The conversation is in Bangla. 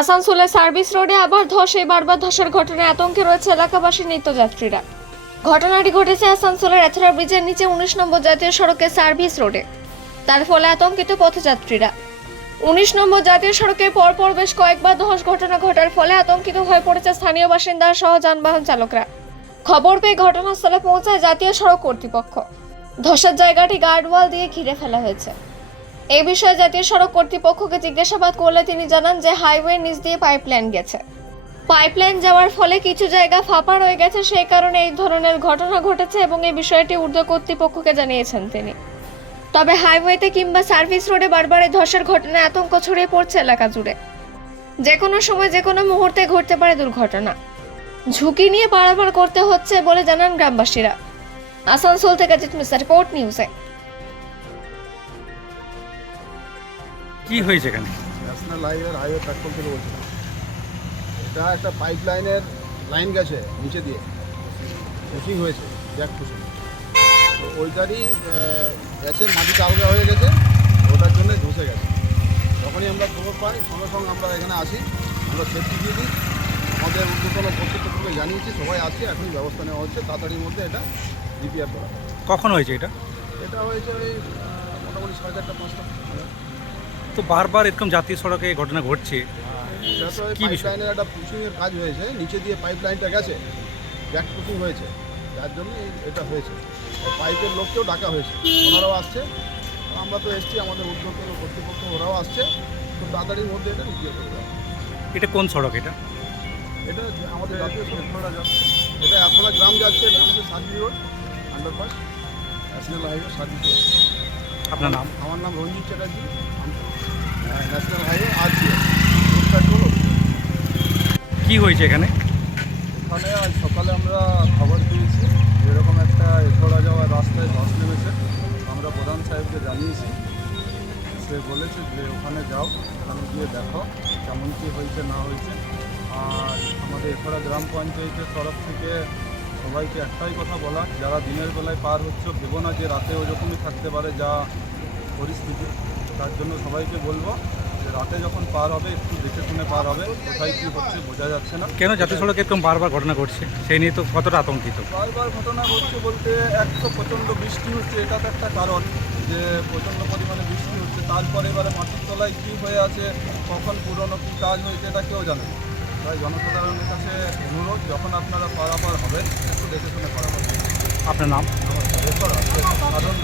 আসানসোলের সার্ভিস রোডে আবার ধসে বারবার ধসের ঘটনায় আতঙ্কে রয়েছে এলাকাবাসী নিত্যযাত্রীরা। ঘটনাটি ঘটেছে আসানসোলের এথরা ব্রিজের নিচে উনিশ নম্বর জাতীয় সড়কের সার্ভিস রোডে। তার ফলে আতঙ্কিত পথযাত্রীরা। উনিশ নম্বর জাতীয় সড়কের পরপর বেশ কয়েকবার ধস ঘটনা ঘটার ফলে আতঙ্কিত হয়ে পড়েছে স্থানীয় বাসিন্দা সহ যানবাহন চালকরা। খবর পেয়ে ঘটনাস্থলে পৌঁছায় জাতীয় সড়ক কর্তৃপক্ষ। ধসের জায়গাটি গার্ডওয়াল দিয়ে ঘিরে ফেলা হয়েছে। এই বিষয়ে জাতীয় সড়ক কর্তৃপক্ষকে জিজ্ঞাসাবাদ করলে তিনি জানান যে হাইওয়ে নিচ দিয়ে পাইপলাইন গেছে। পাইপলাইন যাওয়ার ফলে কিছু জায়গা ফাঁপা রয়ে গেছে, সেই কারণে এই ধরনের ঘটনা ঘটেছে এবং এই বিষয়টি ঊর্ধ্ব কর্তৃপক্ষকে জানিয়েছেন তিনি। তবে হাইওয়েতে কিংবা সার্ভিস রোডে বারবার এই ধসের ঘটনায় আতঙ্ক ছড়িয়ে পড়ছে এলাকা জুড়ে। যে কোনো সময় যে কোনো মুহূর্তে ঘটতে পারে দুর্ঘটনা। ঝুঁকি নিয়ে পারাপার করতে হচ্ছে বলে জানান গ্রামবাসীরা। আসানসোল থেকে জিত মিস্টার রিপোর্ট, নিউজে কি হয়েছে এখানে? ন্যাশনাল হাইওয়ে হাইওয়ে প্ল্যাটফর্ম থেকে বলছিলাম এটা একটা পাইপ লাইনের লাইন গেছে নিচে দিয়ে। পুশিং হয়েছে জ্যাক পুশিং তো ওইটারই গেছে মাটিতে আলগা হয়ে গেছে ওটার জন্য ধসে গেছে। যখনই আমরা খবর পাই সঙ্গে সঙ্গে আমরা এখানে আসি আমরা সেফটি দিয়ে দিই। আমাদের ঊর্ধ্বতন কর্তৃপক্ষকে জানিয়েছি সবাই আছে এখনই ব্যবস্থা নেওয়া হচ্ছে তাড়াতাড়ির মধ্যে এটা রিপেয়ার করা। কখন হয়েছে এটা? এটা হয়েছে ওই মোটামুটি সাড়ে চারটা পাঁচটা। তো বারবার এরকম জাতীয় সড়কে এই ঘটনা ঘটছে। কি কি বিষয়? একটা পুশিং এর কাজ হয়েছে নিচে দিয়ে পাইপ লাইনটা গেছে ব্যাক পুশিং হয়েছে যার জন্য এটা হয়েছে। পাইপের লোককেও ডাকা হয়েছে ওনারাও আসছে আমরা তো এসছি আমাদের উদ্যোগের কর্তৃপক্ষ ওরাও আসছে তো তাড়াতাড়ির মধ্যে এটা রিপেয়ার করে দেওয়া হবে। এটা কোন সড়ক এটা? এটা আমাদের জাতীয় যাচ্ছে এটা এখনও গ্রাম যাচ্ছে এটা আমাদের service road underpass national highway service road. আপনার নাম? আমার নাম রঞ্জিত চ্যাটার্জি। ন্যাশনাল হাইওয়ে আর কি হয়েছে এখানে? ওখানে আজ সকালে আমরা খবর পেয়েছি যেরকম একটা এথোড়া যাওয়ার রাস্তায় ধস নেমেছে। আমরা প্রধান সাহেবকে জানিয়েছি। সে বলেছে যে ওখানে যাও ওখানে গিয়ে দেখো কেমন কী হয়েছে না হয়েছে। আর আমাদের এথোড়া গ্রাম পঞ্চায়েতের তরফ থেকে সবাইকে একটাই কথা বলা যারা দিনের বেলায় পার হচ্ছে ভেবো না যে রাতে ওরকমই থাকতে পারে যা পরিস্থিতি। তার জন্য সবাইকে বলব যে রাতে যখন পার হবে একটু দেখে শুনে পার হবে কোথায় কী হচ্ছে বোঝা যাচ্ছে না। কেন জাতীয় সড়কে এরকম বারবার ঘটনা ঘটছে? সেই নিয়ে তো কতটা আতঙ্কিত? বারবার ঘটনা ঘটছে বলতে এক তো প্রচণ্ড বৃষ্টি হচ্ছে এটা তো একটা কারণ যে প্রচণ্ড পরিমাণে বৃষ্টি হচ্ছে। তারপরে এবারে মাটির তলায় কী হয়ে আছে কখন পুরনো কী কাজ হয়েছে এটা কেউ জানে না। তাই জনসাধারণের কাছে অনুরোধ যখন আপনারা পারাপার হবেন একটু দেখে শুনে পারাপার আপনার নাম? আমার সাধারণ